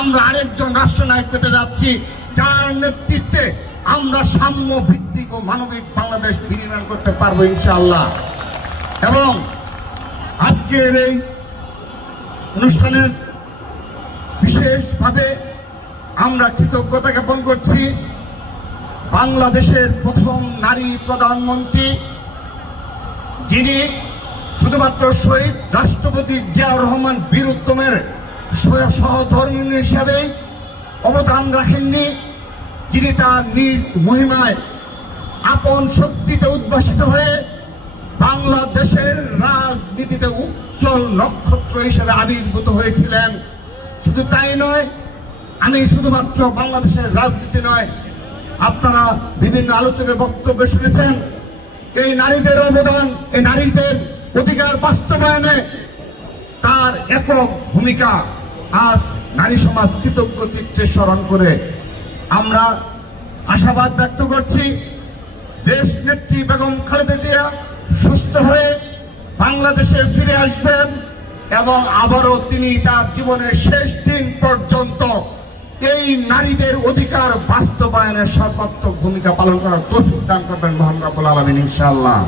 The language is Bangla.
আমরা আরেকজন রাষ্ট্রনায়ক পেতে যাচ্ছি, যার নেতৃত্বে আমরা সাম্য ভিত্তিক ও মানবিক বাংলাদেশ বিনির্মাণ করতে পারবো ইনশাআল্লাহ। এবং আজকের এই অনুষ্ঠানের বিশেষভাবে আমরা কৃতজ্ঞতা জ্ঞাপন করছি বাংলাদেশের প্রথম নারী প্রধানমন্ত্রী, যিনি শুধুমাত্র শহীদ রাষ্ট্রপতি জিয়াউর রহমান বীর উত্তমের সহধর্মিণী হিসাবেই অবদান রাখেননি, যিনি তার নিজ মহিমায় আপন শক্তিতে উদ্ভাসিত হয়ে বাংলাদেশের রাজনীতিতে উজ্জ্বল নক্ষত্র হিসেবে আবির্ভূত হয়েছিলেন। শুধু তাই নয়, আমি শুধুমাত্র বাংলাদেশের রাজনীতি নয়, আপনারা বিভিন্ন আলোচকের বক্তব্য শুনেছেন, এই নারীদের অবদান, এই নারীদের অধিকার বাস্তবায়নে তার একক ভূমিকা আজ নারী সমাজ কৃতজ্ঞ চিত্তে স্মরণ করে আমরা আশাবাদ ব্যক্ত করছি দেশ নেত্রী বেগম খালেদা জিয়া সুস্থ হয়ে বাংলাদেশে ফিরে আসবেন এবং আবারও তিনি তার জীবনের শেষ দিন পর্যন্ত এই নারীদের অধিকার বাস্তবায়নের সর্বাত্মক ভূমিকা পালন করার তৌফিক দান করবেন মহান রব্বুল আলামিন ইনশাআল্লাহ।